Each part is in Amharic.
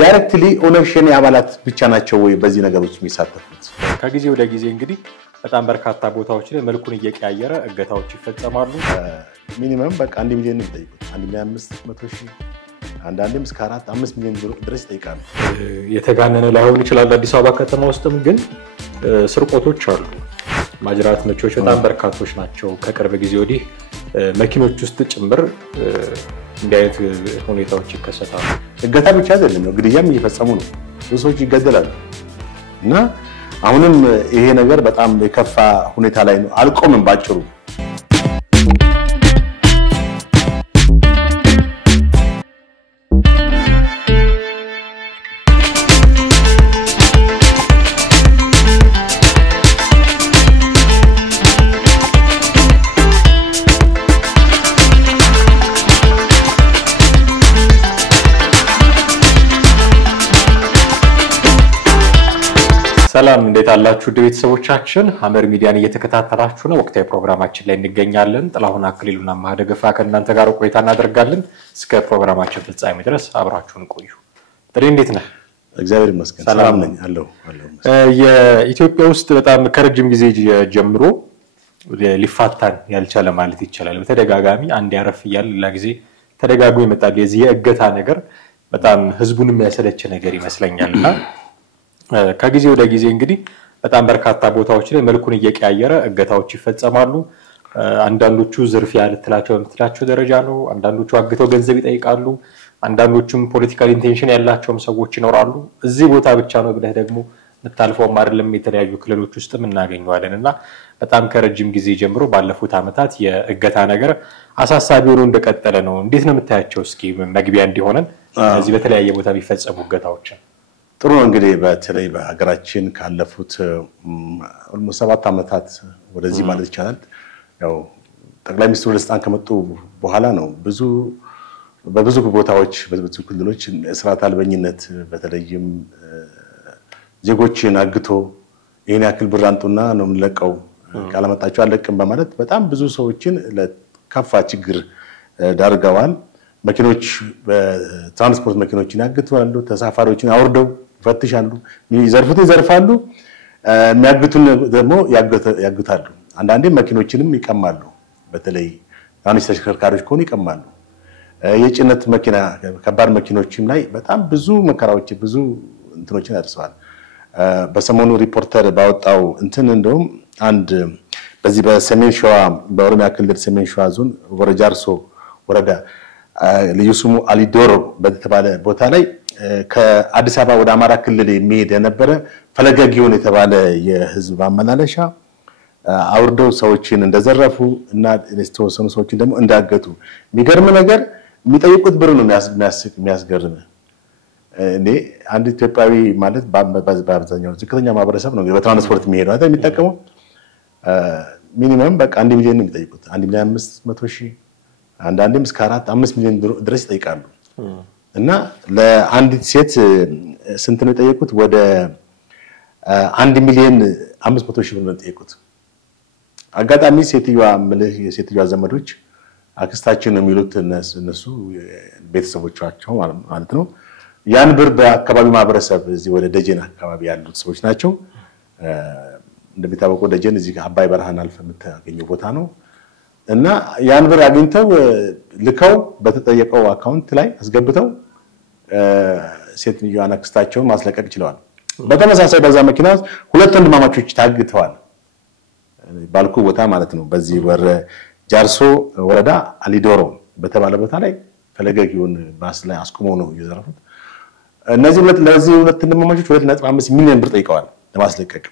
ዳይሬክትሊ ኦነሽን ያባላት ብቻ ናቸው ወይ በዚህ ነገሮች የሚሳተፉት? ከጊዜ ወደ ጊዜ እንግዲህ በጣም በርካታ ቦታዎች ላይ መልኩን እየቀያየረ እገታዎች ይፈጸማሉ። ሚኒመም በቃ 1 ሚሊዮን ነው የሚጠይቁት። 1,500,000 አንዳንዴም እስከ 4-5 ሚሊዮን ድረስ ይጠይቃሉ። የተጋነነ ላይሆን ይችላል አዲስ አበባ ከተማ ውስጥም ግን ስርቆቶች አሉ። ማጅራት መቾች በጣም በርካቶች ናቸው። ከቅርብ ጊዜ ወዲህ መኪኖች ውስጥ ጭምር እንዲያየት ሁኔታዎች ይከሰታሉ። እገታ ብቻ አይደለም ነው ግድያም እየፈጸሙ ነው። ሰዎች ይገደላሉ እና አሁንም ይሄ ነገር በጣም የከፋ ሁኔታ ላይ ነው። አልቆምም ባጭሩ። ሰላም እንዴት አላችሁ ቤተሰቦቻችን? ሐመር ሚዲያን እየተከታተላችሁ ነው። ወቅታዊ ፕሮግራማችን ላይ እንገኛለን። ጥላሁን አክሊሉና ማህደገፋ ከእናንተ ጋር ቆይታ እናደርጋለን። እስከ ፕሮግራማችን ፍጻሜ ድረስ አብራችሁን ቆዩ። ጥሪ እንዴት ነህ? እግዚአብሔር ይመስገን ሰላም ነኝ አለው። የኢትዮጵያ ውስጥ በጣም ከረጅም ጊዜ ጀምሮ ሊፋታን ያልቻለ ማለት ይቻላል። በተደጋጋሚ አንድ ያረፍ ይያል ሌላ ጊዜ ተደጋግሞ ይመጣል። የዚህ የእገታ ነገር በጣም ህዝቡን የሚያሰለች ነገር ይመስለኛልና ከጊዜ ወደ ጊዜ እንግዲህ በጣም በርካታ ቦታዎች ላይ መልኩን እየቀያየረ እገታዎች ይፈጸማሉ። አንዳንዶቹ ዝርፊያ ልትላቸው ደረጃ ነው። አንዳንዶቹ አግተው ገንዘብ ይጠይቃሉ። አንዳንዶቹም ፖለቲካል ኢንቴንሽን ያላቸውም ሰዎች ይኖራሉ። እዚህ ቦታ ብቻ ነው ብለህ ደግሞ መታልፈው አይደለም የተለያዩ ክልሎች ውስጥም እናገኘዋለንና በጣም ከረጅም ጊዜ ጀምሮ ባለፉት አመታት የእገታ ነገር አሳሳቢ ሆኖ እንደቀጠለ ነው። እንዴት ነው የምታያቸው? እስኪ መግቢያ እንዲሆነን እዚህ በተለያየ ቦታ ቢፈጸሙ እገታዎች ጥሩ ነው። እንግዲህ በተለይ በሀገራችን ካለፉት 7 አመታት ወደዚህ ማለት ይቻላል ያው ጠቅላይ ሚኒስትሩ ለስልጣን ከመጡ በኋላ ነው በብዙ ቦታዎች በብዙ ክልሎች ስርዓት አልበኝነት በተለይም ዜጎችን አግቶ ይሄን ያክል ብር አንጡና ነው የምንለቀው ካላመጣችሁ አለቅም በማለት በጣም ብዙ ሰዎችን ለከፋ ችግር ዳርገዋል። መኪኖች በትራንስፖርት መኪኖችን ያግታሉ፣ ተሳፋሪዎችን አውርደው ይፈትሻሉ፣ ይዘርፋሉ፣ የሚያግቱን ደግሞ ያግታሉ። አንዳንዴ መኪኖችንም ይቀማሉ። በተለይ ትናንሽ ተሽከርካሪዎች ከሆኑ ይቀማሉ። የጭነት መኪና ከባድ መኪኖችም ላይ በጣም ብዙ መከራዎች ብዙ እንትኖችን ያደርሰዋል። በሰሞኑ ሪፖርተር ባወጣው እንደውም አንድ በዚህ በሰሜን ሸዋ በኦሮሚያ ክልል ሰሜን ሸዋ ዞን ወረጃርሶ ወረዳ ልዩ ስሙ አሊዶሮ በተባለ ቦታ ላይ ከአዲስ አበባ ወደ አማራ ክልል የሚሄድ የነበረ ፈለገጊዮን የተባለ የህዝብ ማመላለሻ አውርደው ሰዎችን እንደዘረፉ እና ለስተወሰኑ ሰዎችን ደግሞ እንዳገቱ የሚገርም ነገር የሚጠይቁት ብር ነው የሚያስገርም። እንዴ አንድ ኢትዮጵያዊ ማለት በአብዛኛው ዝቅተኛ ማህበረሰብ ነው በትራንስፖርት የሚሄደው አይደል የሚጠቀመው ሚኒመም በቃ 1 ሚሊዮን ነው የሚጠይቁት። 1,500,000 አንዳንዴም እስከ 4-5 ሚሊዮን ድረስ ይጠይቃሉ። እና ለአንዲት ሴት ስንት ነው የጠየቁት? ወደ 1,500,000 ብር ነው የጠየቁት። አጋጣሚ የሴትዮዋ ዘመዶች አክስታችን ነው የሚሉት እነሱ ቤተሰቦቻቸው ማለት ነው። ያን ብር በአካባቢው ማህበረሰብ እዚህ ወደ ደጀን አካባቢ ያሉት ሰዎች ናቸው። እንደሚታወቀው ደጀን እዚህ አባይ በረሃን አልፈ የምታገኘው ቦታ ነው። እና ያን ብር አግኝተው ልከው በተጠየቀው አካውንት ላይ አስገብተው ሴትዮዋን አክስታቸውን ማስለቀቅ ይችላል። በተመሳሳይ በዛ መኪና ሁለት ወንድማማቾች ታግተዋል ባልኩ ቦታ ማለት ነው። በዚህ ወረ ጃርሶ ወረዳ አሊዶሮ በተባለ ቦታ ላይ ፈለገጊዮን ባስ ላይ አስቆመው ነው የዘረፉት። እነዚህ ሁለት ወንድማማቾች 2.5 ሚሊዮን ብር ጠይቀዋል ለማስለቀቅ።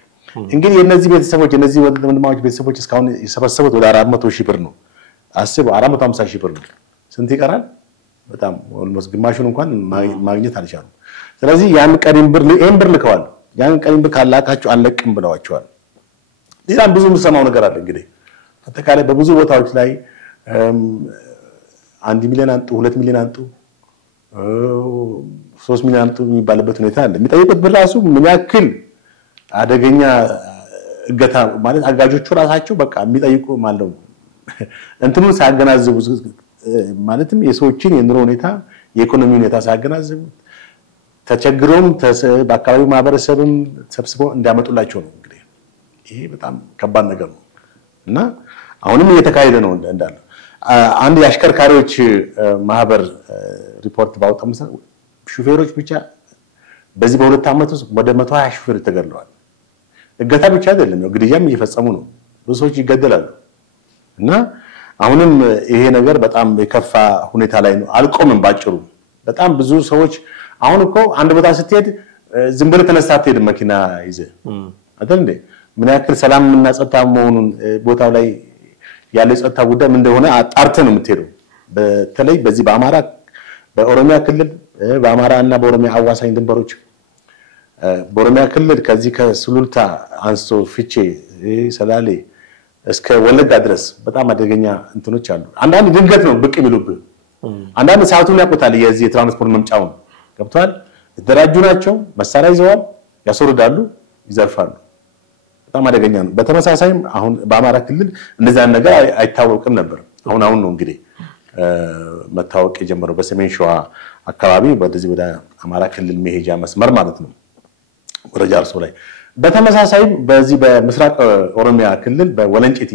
እንግዲህ የነዚህ ቤተሰቦች ወንድማማቾች ቤተሰቦች እስካሁን የሰበሰቡት ወደ 400,000 ብር ነው። አስበው 450,000 ብር ነው። ስንት ይቀራል? በጣም ኦልሞስት ግማሹን እንኳን ማግኘት አልቻሉም። ስለዚህ ያን ቀሪም ብር ልከዋል። ያን ቀሪም ብር ካላካችሁ አለቅም ብለዋቸዋል። ሌላም ብዙ የምሰማው ነገር አለ። እንግዲህ አጠቃላይ በብዙ ቦታዎች ላይ 1 ሚሊዮን አንጡ፣ 2 ሚሊዮን አንጡ፣ 3 ሚሊዮን አንጡ የሚባልበት ሁኔታ አለ። የሚጠይቁት ብር ራሱ ምን ያክል አደገኛ እገታ ማለት አጋጆቹ ራሳቸው በቃ የሚጠይቁ ማለት ነው እንትኑን ሳያገናዝቡ ማለትም የሰዎችን የኑሮ ሁኔታ የኢኮኖሚ ሁኔታ ሳያገናዝቡ ተቸግሮም በአካባቢው ማህበረሰብም ሰብስበው እንዲያመጡላቸው ነው። እንግዲህ ይሄ በጣም ከባድ ነገር ነው እና አሁንም እየተካሄደ ነው እንዳለ አንድ የአሽከርካሪዎች ማህበር ሪፖርት ባወጣው መሰረት ሹፌሮች ብቻ በዚህ በሁለት ዓመት ውስጥ ወደ 120 ሹፌሮች ተገድለዋል። እገታ ብቻ አይደለም ነው ግድያም እየፈጸሙ ነው። ብዙ ሰዎች ይገደላሉ እና አሁንም ይሄ ነገር በጣም የከፋ ሁኔታ ላይ ነው። አልቆምም ባጭሩ በጣም ብዙ ሰዎች አሁን እኮ አንድ ቦታ ስትሄድ ዝም ብለህ ተነስተህ አትሄድም መኪና ይዘህ አይደል እንዴ ምን ያክል ሰላምና ጸጥታ መሆኑን ቦታው ላይ ያለ ጸጥታ ጉዳይ ምን እንደሆነ አጣርተህ ነው የምትሄደው። በተለይ በዚህ በአማራ በኦሮሚያ ክልል በአማራና በኦሮሚያ አዋሳኝ ድንበሮች በኦሮሚያ ክልል ከዚህ ከሱሉልታ አንስቶ ፍቼ ሰላሌ እስከ ወለጋ ድረስ በጣም አደገኛ እንትኖች አሉ። አንዳንድ ድንገት ነው ብቅ የሚሉብህ አንዳንድ ሰዓቱን ያቆታል የዚህ የትራንስፖርት መምጫውን ገብቷል የተደራጁ ናቸው መሳሪያ ይዘዋል ያስወርዳሉ ይዘርፋሉ በጣም አደገኛ ነው። በተመሳሳይም አሁን በአማራ ክልል እንደዛ ነገር አይታወቅም ነበር። አሁን ነው እንግዲህ መታወቅ የጀመረው በሰሜን ሸዋ አካባቢ ወደዚህ ወደ አማራ ክልል መሄጃ መስመር ማለት ነው ወረጃ አርሶ ላይ። በተመሳሳይም በዚህ በምስራቅ ኦሮሚያ ክልል በወለንጭቲ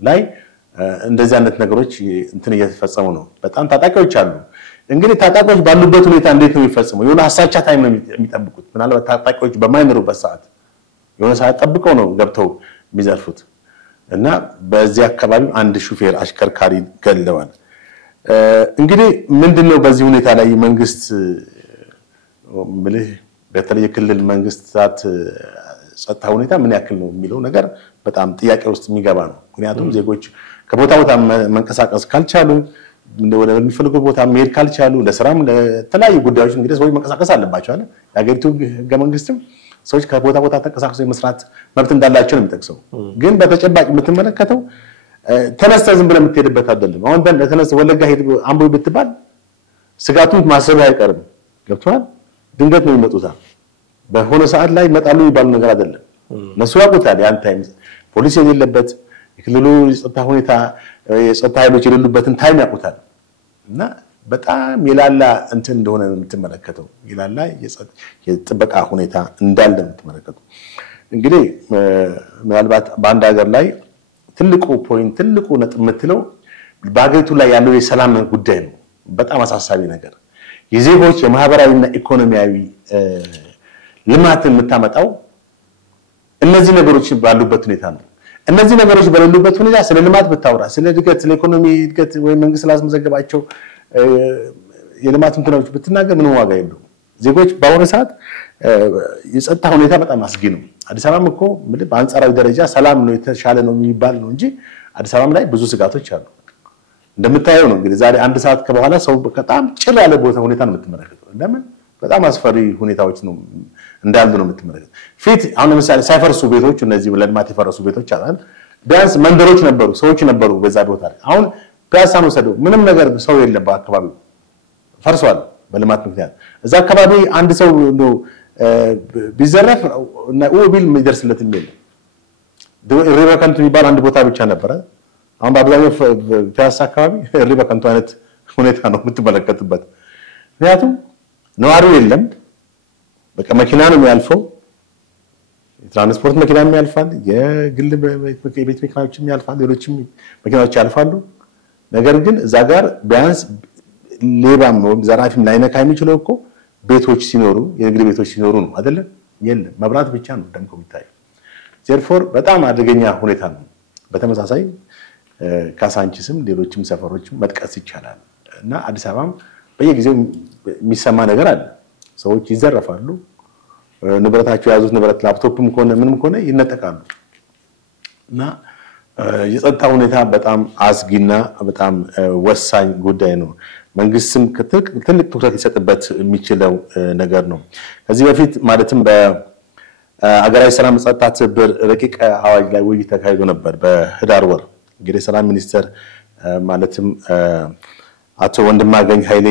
ላይ እንደዚህ አይነት ነገሮች እንትን እየተፈጸሙ ነው። በጣም ታጣቂዎች አሉ። እንግዲህ ታጣቂዎች ባሉበት ሁኔታ እንዴት ነው የሚፈጸመው? የሆነ አሳቻ ታይም ነው የሚጠብቁት። ምናልባት ታጣቂዎች በማይኖሩበት ሰዓት የሆነ ሰዓት ጠብቀው ነው ገብተው የሚዘርፉት እና በዚህ አካባቢ አንድ ሹፌር አሽከርካሪ ገለዋል። እንግዲህ ምንድነው በዚህ ሁኔታ ላይ መንግስት ምልህ በተለይ ክልል መንግስታት ጸጥታ ሁኔታ ምን ያክል ነው የሚለው ነገር በጣም ጥያቄ ውስጥ የሚገባ ነው። ምክንያቱም ዜጎች ከቦታ ቦታ መንቀሳቀስ ካልቻሉ ወደ የሚፈልጉት ቦታ መሄድ ካልቻሉ ለስራም ለተለያዩ ጉዳዮች እንግዲህ ሰዎች መንቀሳቀስ አለባቸው አይደል? የሀገሪቱ ህገ መንግስትም ሰዎች ከቦታ ቦታ ተንቀሳቅሰው መስራት መብት እንዳላቸው ነው የሚጠቅሰው። ግን በተጨባጭ የምትመለከተው ተነስተህ ዝም ብለህ የምትሄድበት አይደለም። አሁን ተነስተህ ወለጋ ሄድ አምቦ ብትባል ስጋቱን ማሰብ አይቀርም። ገብቷል? ድንገት ነው የሚመጡት። በሆነ ሰዓት ላይ ይመጣሉ የሚባሉ ነገር አይደለም። እነሱ ያውቁታል ያን ታይም ፖሊስ የሌለበት የክልሉ የጸጥታ ሁኔታ የጸጥታ ኃይሎች የሌሉበትን ታይም ያውቁታል እና በጣም የላላ እንትን እንደሆነ የምትመለከተው የላላ የጥበቃ ሁኔታ እንዳለ የምትመለከተው። እንግዲህ ምናልባት በአንድ ሀገር ላይ ትልቁ ፖይንት ትልቁ ነጥብ የምትለው በአገሪቱ ላይ ያለው የሰላም ጉዳይ ነው። በጣም አሳሳቢ ነገር የዜጎች የማህበራዊና ኢኮኖሚያዊ ልማትን የምታመጣው እነዚህ ነገሮች ባሉበት ሁኔታ ነው። እነዚህ ነገሮች በሌሉበት ሁኔታ ስለ ልማት ብታወራ ስለ እድገት ስለ ኢኮኖሚ እድገት ወይ መንግስት ላስመዘገባቸው የልማት እንትኖች ብትናገር ምንም ዋጋ የለውም። ዜጎች በአሁኑ ሰዓት የጸጥታ ሁኔታ በጣም አስጊ ነው። አዲስ አበባም እኮ ምንም በአንጻራዊ ደረጃ ሰላም ነው የተሻለ ነው የሚባል ነው እንጂ አዲስ አበባም ላይ ብዙ ስጋቶች አሉ። እንደምታየው ነው እንግዲህ ዛሬ አንድ ሰዓት ከበኋላ ሰው በጣም ጭር ያለ ቦታ ሁኔታ ነው የምትመለከተው። ለምን በጣም አስፈሪ ሁኔታዎች ነው እንዳሉ ነው የምትመለከተው። ፊት አሁን ለምሳሌ ሳይፈርሱ ቤቶች እነዚህ ለልማት የፈረሱ ቤቶች አላል ቢያንስ መንደሮች ነበሩ ሰዎች ነበሩ በዛ ቦታ ላይ። አሁን ፒያሳ ነው ሰደው ምንም ነገር ሰው የለም በአካባቢው ፈርሷል በልማት ምክንያት። እዛ አካባቢ አንድ ሰው ነው ቢዘረፍ እና ኦቢል የሚደርስለት የለም። ሪበከንቱ የሚባል አንድ ቦታ ብቻ ነበረ። አሁን በአብዛኛው ፒያሳ አካባቢ ሪበከንቱ አይነት ሁኔታ ነው የምትመለከትበት። ምክንያቱም ነዋሪው የለም በቃ መኪና ነው የሚያልፈው የትራንስፖርት መኪናም ያልፋል የግል ቤት መኪናዎችም ያልፋል ሌሎችም መኪናዎች ያልፋሉ። ነገር ግን እዛ ጋር ቢያንስ ሌባም ነው ዘራፊም ላይነካ የሚችለው እኮ ቤቶች ሲኖሩ የንግድ ቤቶች ሲኖሩ ነው አይደለ? የለም መብራት ብቻ ነው ደምቆ የሚታየው። ዜርፎር በጣም አደገኛ ሁኔታ ነው። በተመሳሳይ ካሳንቺስም ሌሎችም ሰፈሮችም መጥቀስ ይቻላል እና አዲስ አበባም በየጊዜው የሚሰማ ነገር አለ። ሰዎች ይዘረፋሉ ንብረታቸው ያዙት ንብረት ላፕቶፕም ሆነ ምንም ሆነ ይነጠቃሉ እና የጸጥታ ሁኔታ በጣም አስጊና በጣም ወሳኝ ጉዳይ ነው። መንግስትም ትልቅ ትኩረት ሊሰጥበት የሚችለው ነገር ነው። ከዚህ በፊት ማለትም በአገራዊ ሰላም ጸጥታ ትብብር ረቂቅ አዋጅ ላይ ውይይት ተካሂዶ ነበር በህዳር ወር። እንግዲህ ሰላም ሚኒስተር ማለትም አቶ ወንድማገኝ ኃይሌ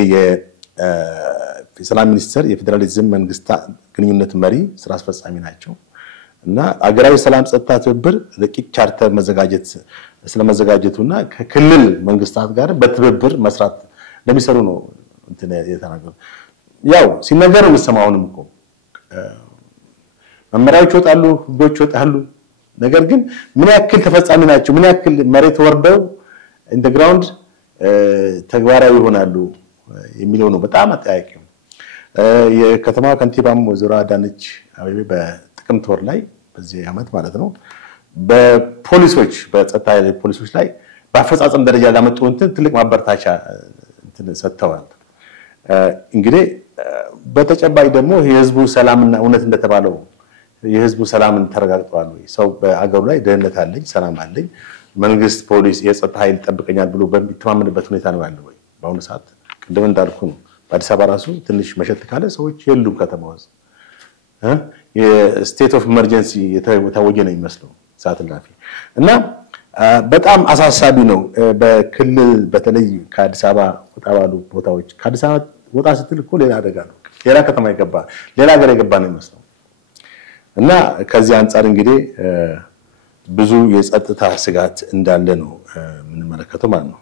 የሰላም ሚኒስተር የፌደራሊዝም መንግስት ግንኙነት መሪ ስራ አስፈጻሚ ናቸው እና አገራዊ ሰላም ጸጥታ ትብብር ረቂቅ ቻርተር ስለመዘጋጀቱና ከክልል መንግስታት ጋር በትብብር መስራት እንደሚሰሩ ነው እንትን የተናገሩት። ያው ሲነገር የምሰማውንም እኮ መመሪያዎች ይወጣሉ ህጎች ይወጣሉ ነገር ግን ምን ያክል ተፈጻሚ ናቸው ምን ያክል መሬት ወርደው ኢንተግራውንድ ተግባራዊ ይሆናሉ የሚለው ነው በጣም አጠያቂው የከተማ ከንቲባም ወይዘሮ አዳነች አቤቤ በጥቅምት ወር ላይ በዚህ ዓመት ማለት ነው በፖሊሶች በጸጥታ ፖሊሶች ላይ በአፈጻጸም ደረጃ ያመጡ ትልቅ ማበርታቻ ሰጥተዋል እንግዲህ በተጨባጭ ደግሞ የህዝቡ ሰላምና እውነት እንደተባለው የህዝቡ ሰላምን ተረጋግጧል ወይ ሰው በአገሩ ላይ ደህንነት አለኝ ሰላም አለኝ መንግስት ፖሊስ የጸጥታ ኃይል ተጠብቀኛል ብሎ በሚተማመንበት ሁኔታ ነው ያለው ወይ በአሁኑ ሰዓት ቅድም እንዳልኩ ነው በአዲስ አበባ ራሱ ትንሽ መሸት ካለ ሰዎች የሉም ከተማው የስቴት ኦፍ ኢመርጀንሲ የታወጀ ነው የሚመስለው ሰዓት ላፊ እና በጣም አሳሳቢ ነው በክልል በተለይ ከአዲስ አበባ ወጣ ባሉ ቦታዎች ከአዲስ አበባ ወጣ ስትል እኮ ሌላ አደጋ ነው ሌላ ከተማ ይገባ ሌላ ሀገር ይገባ ነው የሚመስለው እና ከዚህ አንፃር እንግዲህ ብዙ የጸጥታ ስጋት እንዳለ ነው ምንመለከተው ማለት ነው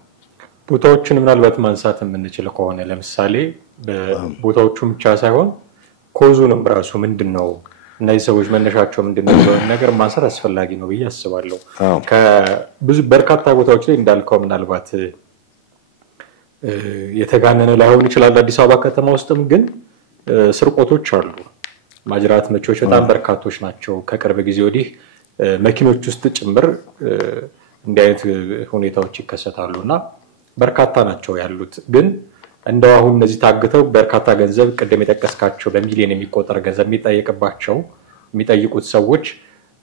ቦታዎችን ምናልባት ማንሳት የምንችል ከሆነ ለምሳሌ ቦታዎቹ ብቻ ሳይሆን ኮዙንም ራሱ ምንድነው እነዚህ ሰዎች መነሻቸው ምንድነው ነገር ማንሳት አስፈላጊ ነው ብዬ አስባለሁ ከብዙ በርካታ ቦታዎች ላይ እንዳልከው ምናልባት የተጋነነ ላይሆን ይችላል አዲስ አበባ ከተማ ውስጥም ግን ስርቆቶች አሉ ማጅራት መቾች በጣም በርካቶች ናቸው ከቅርብ ጊዜ ወዲህ መኪኖች ውስጥ ጭምር እንዲህ አይነት ሁኔታዎች ይከሰታሉና በርካታ ናቸው ያሉት ግን እንደው አሁን እነዚህ ታግተው በርካታ ገንዘብ ቀደም የተቀስካቸው በሚሊዮን የሚቆጠር ገንዘብ የሚጠይቁት ሰዎች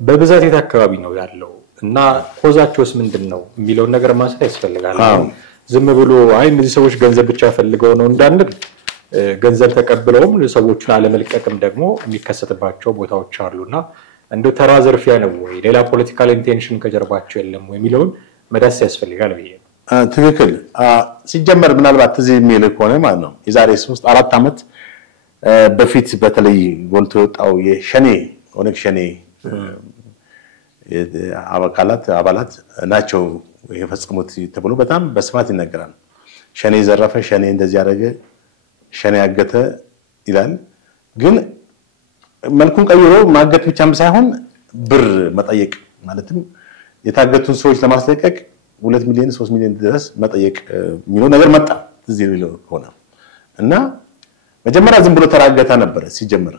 በብዛት የት አካባቢ ነው ያለው እና ኮዛቸውስ ምንድነው የሚለው ነገር ማንሳት ያስፈልጋል ዝም ብሎ አይ እነዚህ ሰዎች ገንዘብ ብቻ ፈልገው ነው እንዳንል ገንዘብ ተቀብለውም ሰዎችን አለመልቀቅም ደግሞ የሚከሰትባቸው ቦታዎች አሉና እንደው ተራ ዘርፊያ ነው ወይ ሌላ ፖለቲካል ኢንቴንሽን ከጀርባቸው የለም ወይ የሚለውን መዳስ ያስፈልጋል ብዬ ትክክል ሲጀመር ምናልባት እዚህ የሚል ከሆነ ማለት ነው የዛሬ 3-4 አመት በፊት በተለይ ጎልቶ የወጣው የሸኔ ኦነግ ሸኔ አባላት ናቸው የፈጸሙት ተብሎ በጣም በስፋት ይነገራል ሸኔ ዘረፈ ሸኔ እንደዚህ ያደረገ ሸኔ ያገተ ይላል ግን መልኩን ቀይሮ ማገት ብቻም ሳይሆን ብር መጠየቅ ማለትም የታገቱን ሰዎች ለማስለቀቅ 2 ሚሊዮን 3 ሚሊዮን ድረስ መጠየቅ የሚለው ነገር መጣ እዚህ ሊለው ሆነ እና መጀመሪያ ዝም ብሎ ተራገታ ነበር ሲጀምር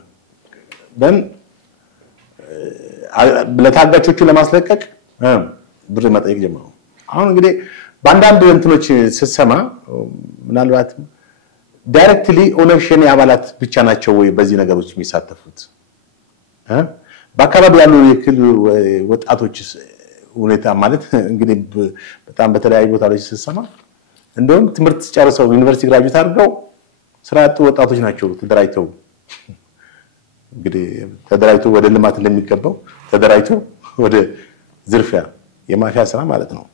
ደን ለታጋቾቹ ለማስለቀቅ ብር መጠየቅ ጀመሩ አሁን እንግዲህ በአንዳንድ እንትኖች ሲሰማ ምናልባት ዳይሬክትሊ ኦነግ ሸኔ አባላት ብቻ ናቸው ወይ በዚህ ነገሮች የሚሳተፉት በአካባቢ ያሉ የክልል ወጣቶች ሁኔታ ማለት እንግዲህ በጣም በተለያዩ ቦታዎች ሲሰማ እንደውም ትምህርት ጨርሰው ዩኒቨርሲቲ ግራጁዌት አድርገው ስራ ያጡ ወጣቶች ናቸው ተደራጅተው እንግዲህ ተደራጅተው ወደ ልማት እንደሚገባው ተደራጅተው ወደ ዝርፊያ የማፊያ ስራ ማለት ነው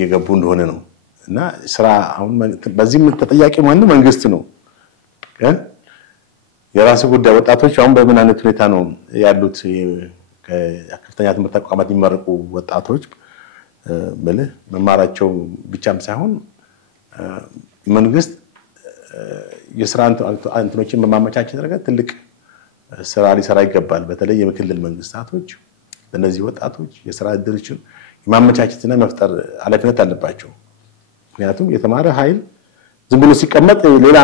የገቡ እንደሆነ ነው እና ስራ አሁን በዚህም ተጠያቂ ማን መንግስት ነው የራሱ ጉዳይ ወጣቶች አሁን በምን አይነት ሁኔታ ነው ያሉት ከከፍተኛ ትምህርት ተቋማት የሚመረቁ ወጣቶች በለ መማራቸው ብቻም ሳይሆን መንግስት የስራ አንተኖችን በማመቻቸት ረገድ ትልቅ ስራ ሊሰራ ይገባል በተለይ የክልል መንግስታቶች ለነዚህ ወጣቶች የስራ እድሎችን የማመቻቸትና መፍጠር ኃላፊነት አለባቸው ምክንያቱም የተማረ ኃይል ዝም ብሎ ሲቀመጥ ሌላ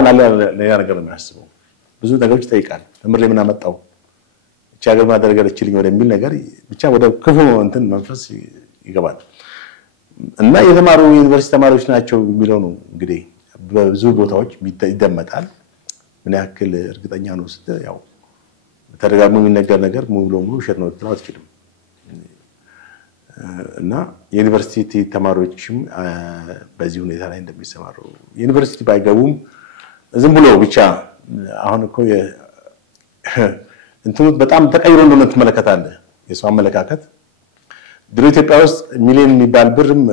ነገር ነው የሚያስበው ብዙ ነገሮች ይጠይቃል ተምር ለምን አመጣው ቻገር ማደረገለችልኝ ወደሚል ነገር ብቻ ወደ ክፉ እንትን መንፈስ ይገባል እና የተማሩ ዩኒቨርሲቲ ተማሪዎች ናቸው የሚለው ነው እንግዲህ በብዙ ቦታዎች ይደመጣል ምን ያክል እርግጠኛ ነው ያው ተደጋግሞ የሚነገር ነገር ሙሉ ለሙሉ ውሸት ነው ተናት ይችላል እና ዩኒቨርሲቲ ተማሪዎችም በዚህ ሁኔታ ላይ እንደሚሰማሩ ዩኒቨርሲቲ ባይገቡም ዝም ብሎ ብቻ አሁን እኮ እንትኑ በጣም ተቀይሮ እንደሆነ ተመለከታለህ የሰው አመለካከት ድሮ ኢትዮጵያ ውስጥ ሚሊዮን የሚባል ብርም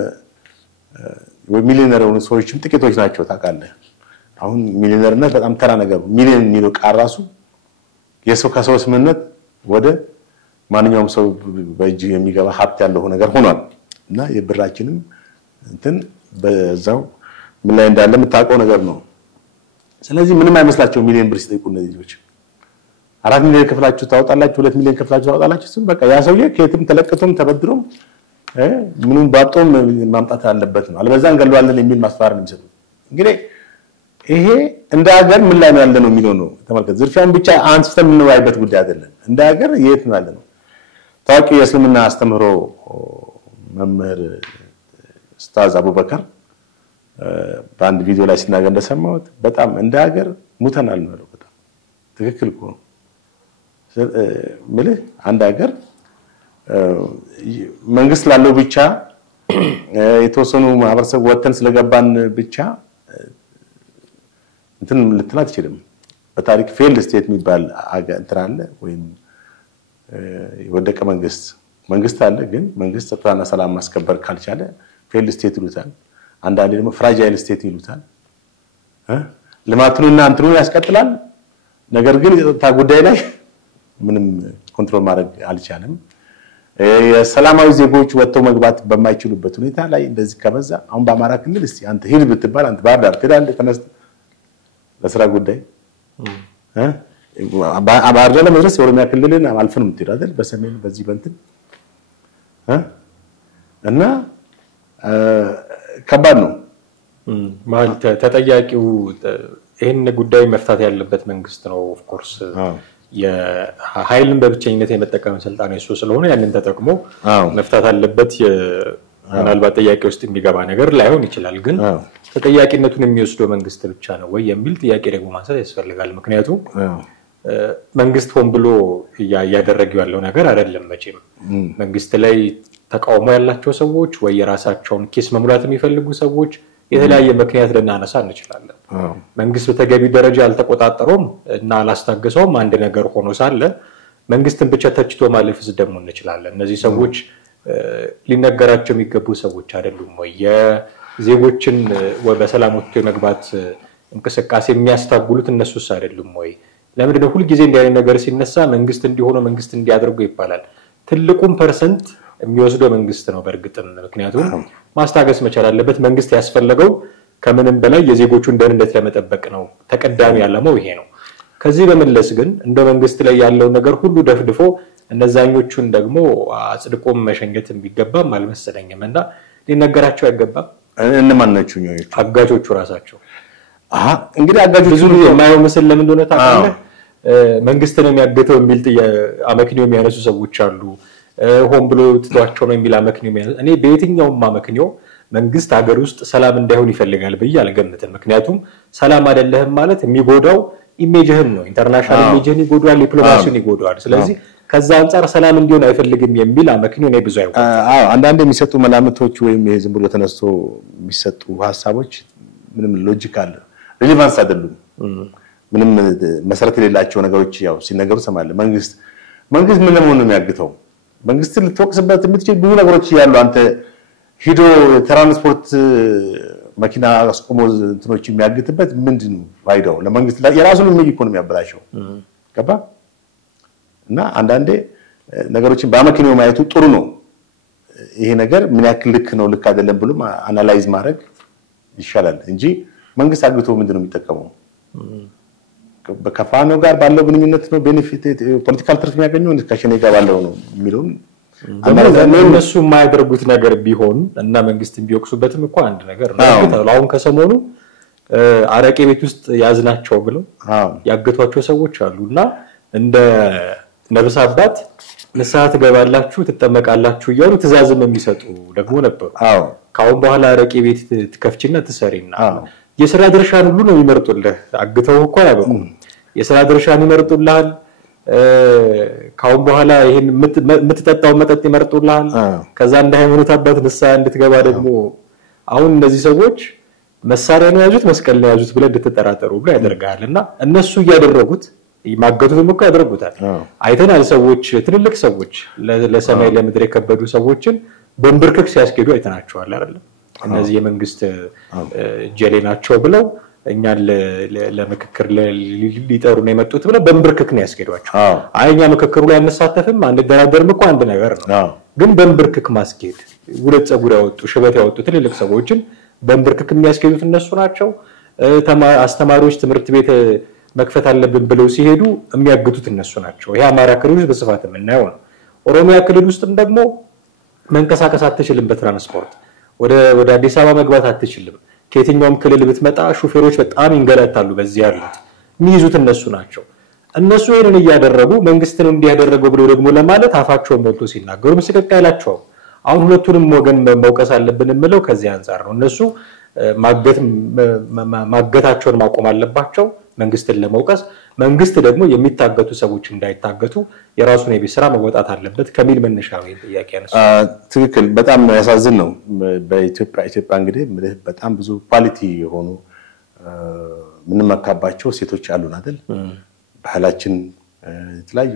ወይ ሚሊዮነር ሆነ ሰዎችም ጥቂቶች ናቸው ታውቃለህ አሁን ሚሊዮነርነት በጣም ተራ ነገር ሚሊዮን የሚለው ቃል ራሱ የሰው ከሰው ስምነት ወደ ማንኛውም ሰው በእጅ የሚገባ ሀብት ያለው ነገር ሆኗል እና የብራችንም እንትን በዛው ምን ላይ እንዳለ የምታውቀው ነገር ነው ስለዚህ ምንም አይመስላቸው ሚሊዮን ብር ሲጠይቁ እነዚህ ልጆች 4 ሚሊዮን ከፍላችሁ ታወጣላችሁ 2 ሚሊዮን ከፍላችሁ ታወጣላችሁ እሱም በቃ ያ ሰውዬ ከየትም ተለቅቶም ተበድሮም ምንም ባጦም ማምጣት አለበት ነው አለበዛ እንገለዋለን የሚል ማስፈራሪያ ነው የሚሰጡት እንግዲህ ይሄ እንደ ሀገር ምን ላይ ነው ያለነው የሚለው ነው ተመልከት ዝርፊያውን ብቻ አንስተን የምንወያይበት ጉዳይ አይደለም እንደ ሀገር የት ነው ያለነው ታዋቂ የእስልምና አስተምህሮ መምህር ኡስታዝ አቡበከር በአንድ ቪዲዮ ላይ ሲናገር እንደሰማሁት በጣም እንደ ሀገር ሙተናል ነው ያለው በጣም ትክክል እኮ ነው ማለት አንድ ሀገር መንግስት ላለው ብቻ የተወሰኑ ማህበረሰብ ወጥተን ስለገባን ብቻ እንትን ልትላት ይችላል በታሪክ ፌልድ ስቴት የሚባል እንትን አለ ወይም የወደቀ መንግስት አለ ግን መንግስት ጸጥታና ሰላም ማስከበር ካልቻለ ፌልድ ስቴት ይሉታል አንዳንዴ ደግሞ ፍራጃይል ስቴት ይሉታል ልማቱንና እንትኑን ያስቀጥላል ነገር ግን የጸጥታ ጉዳይ ላይ ምንም ኮንትሮል ማድረግ አልቻለም የሰላማዊ ዜጎች ወጥተው መግባት በማይችሉበት ሁኔታ ላይ እንደዚህ ከበዛ አሁን በአማራ ክልል እስቲ አንተ ሂድ ብትባል አንተ ባህር ዳር ትሄዳለህ ተነስተ ለስራ ጉዳይ ባህር ዳር ለመድረስ የኦሮሚያ ክልልን አልፈን የምትሄድ አይደል በሰሜን በዚህ በእንትን እና ከባድ ነው ማለት ተጠያቂው ይሄን ጉዳይ መፍታት ያለበት መንግስት ነው ኦፍ ኮርስ የኃይልን በብቸኝነት የመጠቀም ስልጣን እሱ ስለሆነ ያንን ተጠቅሞ መፍታት አለበት ምናልባት ጥያቄ ውስጥ የሚገባ ነገር ላይሆን ይችላል ግን ተጠያቂነቱን የሚወስደው መንግስት ብቻ ነው ወይ የሚል ጥያቄ ደግሞ ማንሳት ያስፈልጋል ምክንያቱም መንግስት ሆን ብሎ ያደረገው ያለው ነገር አይደለም መቼም መንግስት ላይ ተቃውሞ ያላቸው ሰዎች ወይ የራሳቸውን ኬስ መሙላት የሚፈልጉ ሰዎች የተለያየ ምክንያት ለናነሳ እንችላለን መንግስት በተገቢ ደረጃ አልተቆጣጠረውም እና አላስታገሰውም አንድ ነገር ሆኖ ሳለ መንግስትን ብቻ ተችቶ ማለፍስ ደግሞ እንችላለን እነዚህ ሰዎች ሊነገራቸው የሚገቡ ሰዎች አይደሉም ወይ የዜጎችን በሰላም ወጥቶ መግባት እንቅስቃሴ የሚያስታጉሉት እነሱስ አይደሉም ወይ ለምን ነው ሁሉ ጊዜ እንዲያኔ ነገር ሲነሳ መንግስት እንዲሆነ መንግስት እንዲያደርጉ ይባላል ትልቁም ፐርሰንት የሚወስደው መንግስት ነው በእርግጥም ምክንያቱም ማስታገስ መቻል አለበት መንግስት ያስፈልገው ከምንም በላይ የዜጎቹን ደህንነት ለመጠበቅ ነው ተቀዳሚ ያለመው ይሄ ነው ከዚህ በመለስ ግን እንደ መንግስት ላይ ያለው ነገር ሁሉ ደፍድፎ እነዛኞቹን ደግሞ አጽድቆም መሸኘት የሚገባም አልመሰለኝም እና ሊነገራቸው አይገባም እነማን ናቸው ኞቹ አጋጆቹ ራሳቸው እንግዲህ አጋጆቹ ብዙ የማየው ምስል ለምን እንደሆነ ታውቃለህ መንግስት ነው የሚያገተው የሚል አመክንዮ የሚያነሱ ሰዎች አሉ ሆም ብሎ ትቷቸው ነው የሚል አመክንዮ የሚያነሱ እኔ በየትኛውም አመክንዮ መንግስት ሀገር ውስጥ ሰላም እንዳይሆን ይፈልጋል በይ አልገምትም ምክንያቱም ሰላም አይደለም ማለት የሚጎዳው ኢሜጅህን ነው ኢንተርናሽናል ኢሜጅህን ይጎዳል ዲፕሎማሲውን ይጎዳል ስለዚህ ከዛ አንፃር ሰላም እንዲሆን አይፈልግም የሚል አመክንዮ ነው ብዙ አይወጣ አንዳንዴ የሚሰጡ መላምቶች ወይም ይሄ ዝም ብሎ ተነስቶ የሚሰጡ ሐሳቦች ምንም ሎጂካል ሪሌቫንስ አይደሉም ምንም መሰረት የሌላቸው ነገሮች ያው ሲነገሩ ሰማለ መንግስት ምን ለምን ነው የሚያግተው መንግስት ልትወቅስበት የምትችል ብዙ ነገሮች ያሉ አንተ ሂዶ ትራንስፖርት መኪና አስቆሞ እንትኖች የሚያግትበት ምንድነው ፋይዳው ለመንግስት የራሱን ኢኮኖሚ ያበላሸው ገባ እና አንዳንዴ ነገሮችን በአመክንዮ ማየቱ ጥሩ ነው ይሄ ነገር ምን ያክል ልክ ነው ልክ አይደለም ብሎ አናላይዝ ማድረግ ይሻላል እንጂ መንግስት አግቶ ምንድነው የሚጠቀመው በከፋኖ ጋር ባለው ግንኙነት ነው ቤኔፊት ፖለቲካል ትርፍ የሚያገኘው ከሸኔ ጋር ባለው ነው የሚለው እነሱ የማያደርጉት ነገር ቢሆን እና መንግስት ቢወቅሱበትም እኮ አንድ ነገር ነው አሁን ከሰሞኑ አረቄ ቤት ውስጥ ያዝናቸው ብለው ያገቷቸው ሰዎች አሉና እንደ ነብስ አባት ለሰዓት ገባላችሁ ተጠመቃላችሁ ይያሉ ተዛዝም የሚሰጡ ደግሞ ነበሩ ካሁን በኋላ አረቄ ቤት ትከፍቺና ትሰሪና የሥራ ድርሻን ሁሉ ነው ይመርጡልህ አግተው እኮ ያበቁ የሥራ ድርሻን ይመርጡልሃል ካሁን በኋላ ይሄን የምትጠጣው መጠጥ ይመርጡልሃል ከዛ እንደ ሃይማኖት አባት ንስሐ እንድትገባ ደግሞ አሁን እነዚህ ሰዎች መሳሪያ ነው ያዙት መስቀል ነው ያዙት ብለ እንድትጠራጠሩ ብሎ ያደርጋልና እነሱ ያደረጉት ይማገቱም እኮ ያደርጉታል አይተናል ሰዎች ትልልቅ ሰዎች ለሰማይ ለምድር የከበዱ ሰዎችን በእንብርክክ ሲያስኬዱ አይተናቸዋል አይደል እነዚህ የመንግስት ጀሌ ናቸው ብለው እኛን ለምክክር ሊጠሩ ነው የመጡት ብለው በእንብርክክ ነው ያስኬዷቸው አይኛ ምክክሩ ላይ አንሳተፍም አንደራደርም እኮ አንድ ነገር ነው ግን በእንብርክክ ማስኬድ ሁለት ጸጉር ያወጡ ሽበት ያወጡ ትልልቅ ሰዎችን በእንብርክክ የሚያስኬዱት እነሱ ናቸው አስተማሪዎች ትምህርት ቤት መክፈት አለብን ብለው ሲሄዱ የሚያግቱት እነሱ ናቸው። ይሄ አማራ ክልል ውስጥ በስፋት የምናየው ነው። ኦሮሚያ ክልል ውስጥም ደግሞ መንቀሳቀስ አትችልም በትራንስፖርት ወደ አዲስ አበባ መግባት አትችልም። ከየትኛውም ክልል ብትመጣ ሹፌሮች በጣም ይንገላታሉ። በዚህ ያሉት የሚይዙት እነሱ ናቸው። እነሱ ይሄንን እያደረጉ መንግስትን እንዲያደርገው ብለው ደግሞ ለማለት አፋቸውን ሞልቶ ሲናገሩ ምስቀቅ አይላቸውም። አሁን ሁለቱንም ወገን መውቀስ አለብን የምለው ከዚህ አንፃር ነው። እነሱ ማገታቸውን ማቆም አለባቸው መንግስትን ለመውቀስ፣ መንግስት ደግሞ የሚታገቱ ሰዎች እንዳይታገቱ የራሱን የቤት ስራ መወጣት አለበት ከሚል መነሻ ነው ጥያቄ ያነሱ። ትክክል። በጣም ያሳዝን ነው። በኢትዮጵያ እንግዲህ በጣም ብዙ ኳሊቲ የሆኑ ምንመካባቸው ሴቶች አሉን አይደል? ባህላችን፣ የተለያዩ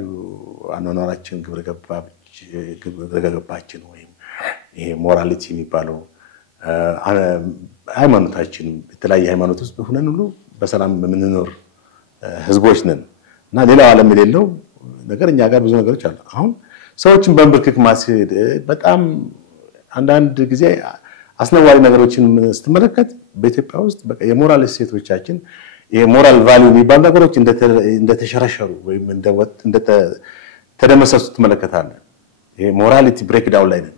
አኗኗራችን፣ ግብረገባችን ወይም ይሄ ሞራሊቲ የሚባለው ሃይማኖታችን የተለያየ ሃይማኖት ውስጥ ሆነን ሁሉ በሰላም የምንኖር ህዝቦች ነን እና ሌላው ዓለም የሌለው ነገር እኛ ጋር ብዙ ነገሮች አሉ። አሁን ሰዎችን በእንብርክክ ማስሄድ በጣም አንዳንድ ጊዜ አስነዋሪ ነገሮችን ስትመለከት በኢትዮጵያ ውስጥ በቃ የሞራል እሴቶቻችን የሞራል ቫልዩ የሚባሉ ነገሮች እንደተሸረሸሩ ወይም እንደተደመሰሱ ትመለከታለህ። ይሄ ሞራሊቲ ብሬክዳውን ላይ ነን።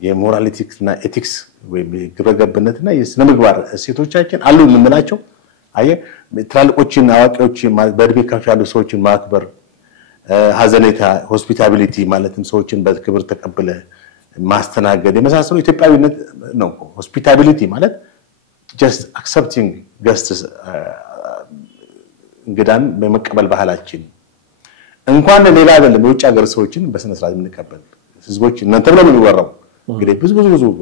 የሞራሊቲክስና ኤቲክስ ወይም ግብረገብነትና የስነ ምግባር እሴቶቻችን አሉ የምንላቸው አየህ ትላልቆችን አዋቂዎችን በእድሜ ከፍ ያሉ ሰዎችን ማክበር፣ ሀዘኔታ፣ ሆስፒታሊቲ ማለትም ሰዎችን በክብር ተቀብለ ማስተናገድ የመሳሰሉ ኢትዮጵያዊነት ነው። ሆስፒታሊቲ ማለት just accepting guests እንግዳን በመቀበል ባህላችን እንኳን ሌላ አይደለም የውጭ ሀገር ሰዎችን በስነ ስርዓት የምንቀበል ህዝቦች እናንተ ብለው የሚወራው እንግዲህ ብዙ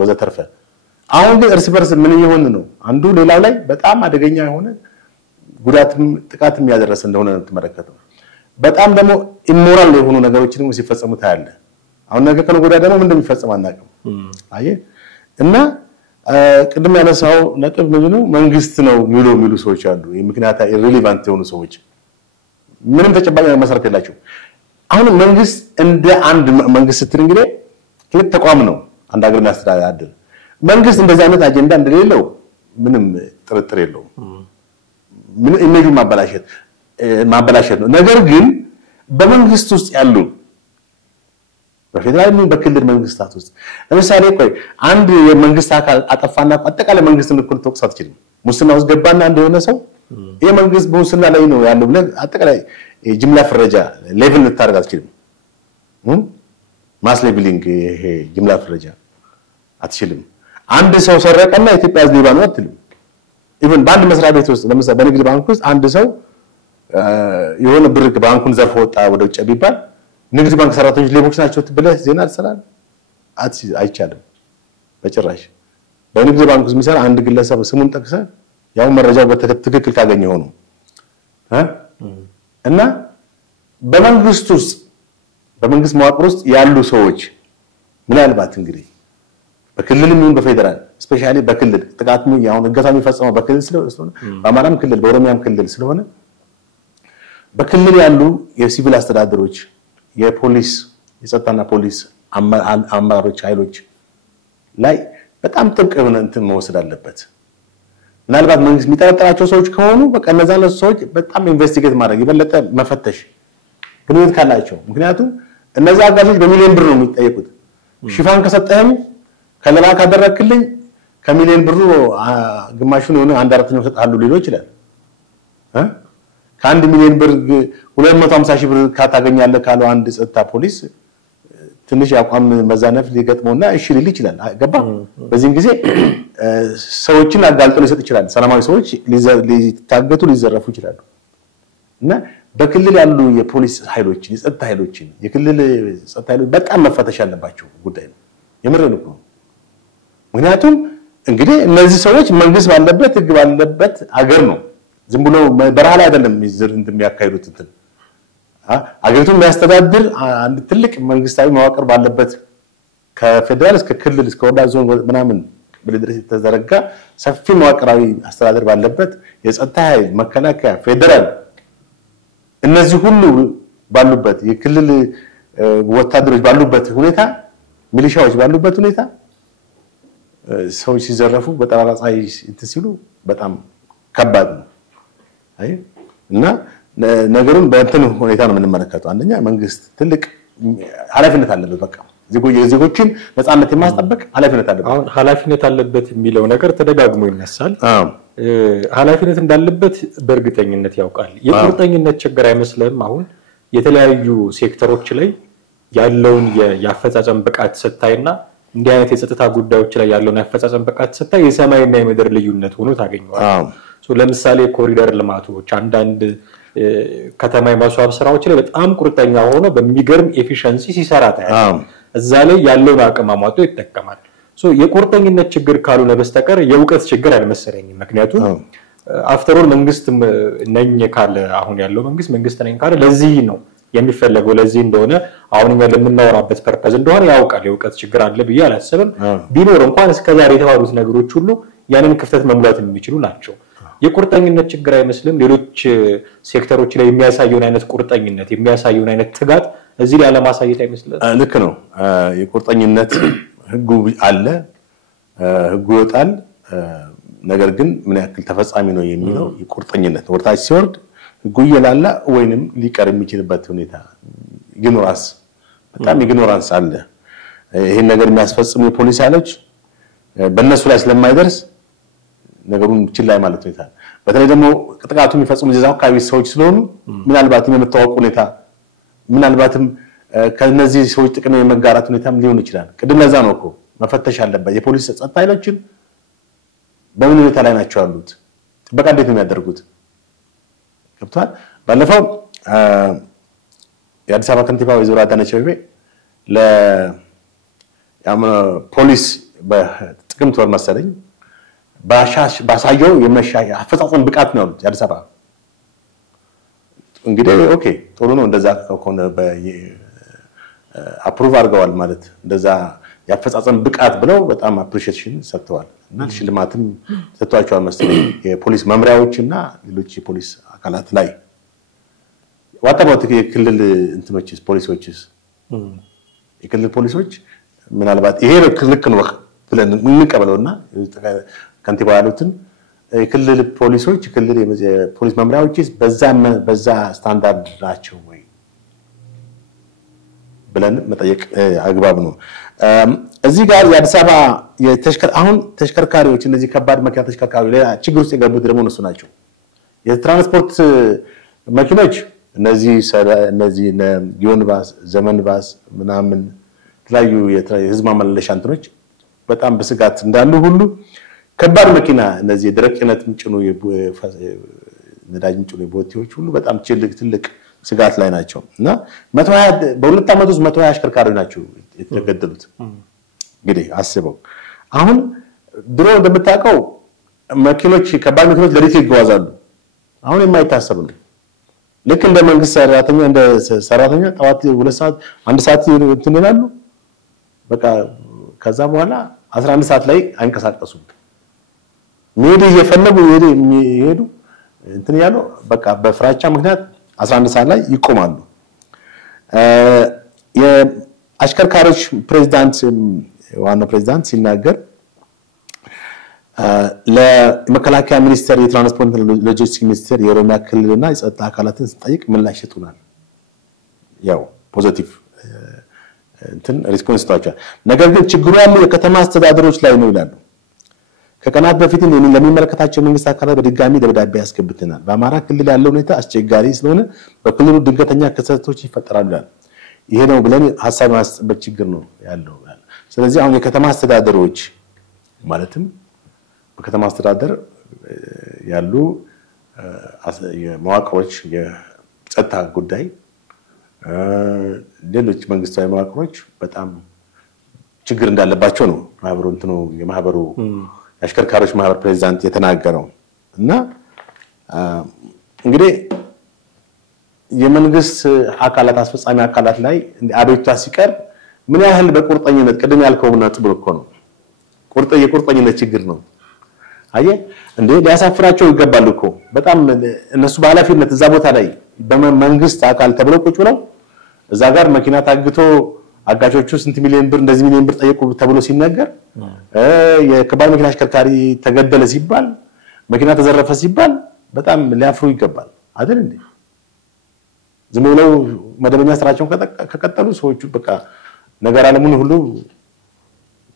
ወዘተርፈ። አሁን ግን እርስ በርስ ምን እየሆነ ነው? አንዱ ሌላው ላይ በጣም አደገኛ የሆነ ጉዳትም ጥቃትም ያደረሰ እንደሆነ ነው ተመለከተው። በጣም ደግሞ ኢሞራል የሆኑ ነገሮችንም ሲፈጸሙ ታያለ። አሁን ነገ ከነገ ወዲያ ደግሞ ምን እንደሚፈጸም አናውቅም። አየህ እና ቅድም ያነሳው ነጥብ ምንድነው? መንግስት ነው የሚሉ ሰዎች አሉ። ምክንያታ ኢሪሌቫንት የሆኑ ሰዎች ምንም ተጨባጭ መሰረት የላቸው። አሁን መንግስት እንደ አንድ መንግስት ስትል እንግዲህ ትልቅ ተቋም ነው አንድ ሀገር የሚያስተዳድር መንግስት እንደዚህ አይነት አጀንዳ እንደሌለው ምንም ጥርጥር የለውም። ምን ኢሜጁ ማበላሸት ነው። ነገር ግን በመንግስት ውስጥ ያሉ በፌደራል በክልል መንግስታት ውስጥ ለምሳሌ ቆይ አንድ የመንግስት አካል አጠፋና አጠቃላይ መንግስትን እኩል ተወቅስ አትችልም። ሙስና ውስጥ ገባና እንደሆነ ሰው ይሄ መንግስት በሙስና ላይ ነው ያለው ብለህ አጠቃላይ ጅምላ ፍረጃ ሌቭል ልታደርግ አትችልም። ማስ ሌቭሊንግ ይሄ ጅምላ ፍረጃ አትችልም። አንድ ሰው ሰረቀና ኢትዮጵያ ሌባ ነው አትልም። ኢቭን በአንድ መስሪያ ቤት ውስጥ ለምሳሌ በንግድ ባንክ ውስጥ አንድ ሰው የሆነ ብር ባንኩን ዘርፎ ወጣ ወደ ውጭ ቢባል ንግድ ባንክ ሰራተኞች ሌቦች ናቸው ብለህ ዜና አትሰራም? አይቻልም በጭራሽ። በንግድ ባንክ ውስጥ የሚሰራ አንድ ግለሰብ ስሙን ጠቅሰህ ያው መረጃው በትክክል ካገኘው ነው እና በመንግስት ውስጥ በመንግስት መዋቅር ውስጥ ያሉ ሰዎች ምናልባት እንግዲህ በክልልም ይሁን በፌደራል ስፔሻሊ በክልል ጥቃትም ያው እገታም ይፈጸመው በክልል ስለሆነ በአማራም ክልል በኦሮሚያም ክልል ስለሆነ በክልል ያሉ የሲቪል አስተዳደሮች የፖሊስ የጸጥታና ፖሊስ አመራሮች ኃይሎች ላይ በጣም ጥብቅ የሆነ እንትን መወሰድ አለበት። ምናልባት መንግስት የሚጠረጥራቸው ሰዎች ከሆኑ በቃ እነዛን ሰዎች በጣም ኢንቨስቲጌት ማድረግ የበለጠ መፈተሽ ግንኙነት ካላቸው። ምክንያቱም እነዛ አጋዦች በሚሊዮን ብር ነው የሚጠየቁት። ሽፋን ከሰጠህም ከለላ ካደረክልኝ ከሚሊዮን ብሩ ግማሹን የሆነ አንድ አራተኛው ሰጣሉ ሊሉ ይችላል። ከአንድ ሚሊዮን ብር 250 ሺህ ብር ካታገኛለህ ካለው አንድ ጸጥታ ፖሊስ ትንሽ ያቋም መዛነፍ ሊገጥመውና እሺ ሊል ይችላል። ገባ? በዚህም ጊዜ ሰዎችን አጋልጦ ሊሰጥ ይችላል። ሰላማዊ ሰዎች ሊታገቱ ሊዘረፉ ይችላሉ። እና በክልል ያሉ የፖሊስ ኃይሎች የጸጥታ ኃይሎች የክልል ጸጥታ ኃይሎች በጣም መፈተሽ ያለባቸው ጉዳይ ነው። የምረን እኮ ምክንያቱም እንግዲህ እነዚህ ሰዎች መንግስት ባለበት ህግ ባለበት ሀገር ነው። ዝም ብሎ በረሃ ላይ አይደለም የሚያካሂዱት እንትን አገሪቱን የሚያስተዳድር አንድ ትልቅ መንግስታዊ መዋቅር ባለበት ከፌደራል እስከ ክልል እስከ ወረዳ ዞን ምናምን በድረስ የተዘረጋ ሰፊ መዋቅራዊ አስተዳደር ባለበት የጸጥታ ኃይል መከላከያ ፌደራል እነዚህ ሁሉ ባሉበት የክልል ወታደሮች ባሉበት ሁኔታ ሚሊሻዎች ባሉበት ሁኔታ ሰዎች ሲዘረፉ በጠራራ ፀሐይ ሲሉ በጣም ከባድ ነው አይ እና ነገሩን በእንትን ሁኔታ ነው የምንመለከተው አንደኛ መንግስት ትልቅ ኃላፊነት አለበት በቃ የዜጎችን ነፃነት የማስጠበቅ ኃላፊነት አለበት አሁን ኃላፊነት አለበት የሚለው ነገር ተደጋግሞ ይነሳል ኃላፊነት እንዳለበት በእርግጠኝነት ያውቃል የቁርጠኝነት ችግር አይመስልም አሁን የተለያዩ ሴክተሮች ላይ ያለውን ያፈጻጸም ብቃት ሰታይና እንዲህ አይነት የጸጥታ ጉዳዮች ላይ ያለውን ያፈጻጸም ብቃት ሰታይ የሰማይና የምድር ልዩነት ሆኖ ታገኘዋል ለምሳሌ ኮሪደር ልማቶች አንዳንድ ከተማ የማስዋብ ስራዎች ላይ በጣም ቁርጠኛ ሆኖ በሚገርም ኤፊሺየንሲ ሲሰራ ታያል እዛ ላይ ያለውን አቅም አሟጦ ይተከማል የቁርጠኝነት ችግር ካልሆነ በስተቀር የውቀት ችግር አይመስለኝም ምክንያቱም አፍተር ኦል መንግስት ነኝ ካለ አሁን ያለው መንግስት ነኝ ካለ ለዚህ ነው የሚፈልገው ለዚህ እንደሆነ አሁን እኛ ለምናወራበት ፐርፐዝ እንደሆነ ያውቃል የውቀት ችግር አለ ብዬ አላስብም ቢኖር እንኳን እስከዛሬ የተባሉት ነገሮች ሁሉ ያንን ክፍተት መሙላት የሚችሉ ናቸው የቁርጠኝነት ችግር አይመስልም ሌሎች ሴክተሮች ላይ የሚያሳየውን አይነት ቁርጠኝነት የሚያሳየውን አይነት ትጋት እዚህ ላይ ለማሳየት አይመስልም ልክ ነው የቁርጠኝነት ህጉ አለ ህጉ ይወጣል ነገር ግን ምን ያክል ተፈጻሚ ነው የሚለው የቁርጠኝነት ወርታች ሲወርድ ህጉ ይላላ ወይንም ሊቀር የሚችልበት ሁኔታ ኢግኖራንስ በጣም ኢግኖራንስ አለ ይሄን ነገር የሚያስፈጽሙ ፖሊስ ኃይሎች በእነሱ ላይ ስለማይደርስ ነገሩን ችላይ ማለት ነው ይታል በተለይ ደግሞ ጥቃቱ የሚፈጽሙ ጀዛው ካቢ ሰዎች ስለሆኑ ምናልባትም የመታወቁ ሁኔታ ምናልባትም ከነዚህ ሰዎች ጥቅም የመጋራት ሁኔታም ሊሆን ይችላል ቅድም ለዛ ነው እኮ መፈተሽ አለበት የፖሊስ ጸጥታ ኃይሎችን በምን ሁኔታ ላይ ናቸው ያሉት ጥበቃ እንዴት ነው የሚያደርጉት ገብቷል ባለፈው የአዲስ አበባ ከንቲባ ወይዘሮ አዳነች አቤቤ ፖሊስ በጥቅምት ወር መሰለኝ ባሳየው የመሻያ አፈጻጸም ብቃት ነው ያሉት የአዲስ አበባ እንግዲህ ኦኬ ጥሩ ነው እንደዛ ከሆነ አፕሩቭ አድርገዋል ማለት እንደዛ ያፈጻጸም ብቃት ብለው በጣም አፕሪሺዬሽን ሰጥተዋል እና ሽልማትም ሰጥቷቸዋል መሰለኝ የፖሊስ መምሪያዎችና ሌሎች የፖሊስ አካላት ላይ ዋታባው የክልል እንትኖች ፖሊሶችስ የክልል ፖሊሶች ምናልባት ይሄ ልክ ነው ብለን እንቀበለውና ከንቲባ ያሉትን የክልል ፖሊሶች ክልል የፖሊስ መምሪያዎችስ በዛ ስታንዳርድ ናቸው ወይ ብለን መጠየቅ አግባብ ነው እዚህ ጋር የአዲስ አበባ አሁን ተሽከርካሪዎች እነዚህ ከባድ መኪና ተሽከርካሪዎች ላይ ችግር ውስጥ የገቡት ደግሞ እነሱ ናቸው የትራንስፖርት መኪኖች እነዚህ ጊዮን ባስ ዘመን ባስ ምናምን ተለያዩ የህዝብ ማመላለሻ እንትኖች በጣም በስጋት እንዳሉ ሁሉ ከባድ መኪና እነዚህ ድረቅነት ምንጭኑ ነዳጅ ምንጭኑ ቦቴዎች ሁሉ በጣም ትልቅ ስጋት ላይ ናቸው እና 120 በሁለት አመት ውስጥ 120 አሽከርካሪዎች ናቸው የተገደሉት እንግዲህ አስበው አሁን ድሮ እንደምታውቀው መኪኖች ከባድ መኪኖች ለሊት ይጓዛሉ አሁን የማይታሰብ ነው ልክ እንደ መንግስት ሰራተኛ ጠዋት 2 ሰዓት 1 ሰዓት እንትን ይላሉ በቃ ከዛ በኋላ 11 ሰዓት ላይ አይንቀሳቀሱም ሜዲ እየፈለጉ ይሄዱ እንትን ያለው በቃ በፍራቻ ምክንያት 11 ሰዓት ላይ ይቆማሉ የአሽከርካሪዎች ፕሬዝዳንት ዋናው ፕሬዝዳንት ሲናገር ለመከላከያ ሚኒስቴር የትራንስፖርት ሎጂስቲክስ ሚኒስቴር የኦሮሚያ ክልልና የጸጥታ አካላትን ሲጠይቅ ምላሽ ይሰጡናል ያው ፖዚቲቭ እንትን ሪስፖንስ ታውቻ ነገር ግን ችግሩ ያለው የከተማ አስተዳደሮች ላይ ነው ይላሉ ከቀናት በፊት ለሚመለከታቸው መንግስት አካላት በድጋሚ ደብዳቤ ያስገብተናል በአማራ ክልል ያለው ሁኔታ አስቸጋሪ ስለሆነ በክልሉ ድንገተኛ ክስተቶች ይፈጠራሉ ይላል ይሄ ነው ብለን ሐሳብ ማስጠበቅ ችግር ነው ያለው ስለዚህ አሁን የከተማ አስተዳደሮች ማለትም በከተማ አስተዳደር ያሉ የመዋቅሮች የጸጥታ ጉዳይ ሌሎች መንግስታዊ መዋቅሮች በጣም ችግር እንዳለባቸው ነው ማህበሩ እንትኑ የማህበሩ አሽከርካሪዎች ማህበር ፕሬዝዳንት የተናገረው እና እንግዲህ የመንግስት አካላት አስፈጻሚ አካላት ላይ አቤቱታ ሲቀር ምን ያህል በቁርጠኝነት ቀደም ያልከውና ጥብቅ እኮ ነው የቁርጠኝነት ችግር ነው አየ እንዴ ሊያሳፍራቸው ይገባል እኮ በጣም እነሱ በኃላፊነት እዛ ቦታ ላይ በመንግስት አካል ተብለው ቁጭ ብለው እዛ ጋር መኪና ታግቶ አጋቾቹ ስንት ሚሊዮን ብር እንደዚህ ሚሊዮን ብር ጠየቁ ተብሎ ሲነገር የከባድ መኪና አሽከርካሪ ተገደለ ሲባል መኪና ተዘረፈ ሲባል በጣም ሊያፍሩ ይገባል አይደል እንዴ? ዝም ብለው መደበኛ ስራቸውን ከቀጠሉ ሰዎቹ በቃ ነገር አለሙን ሁሉ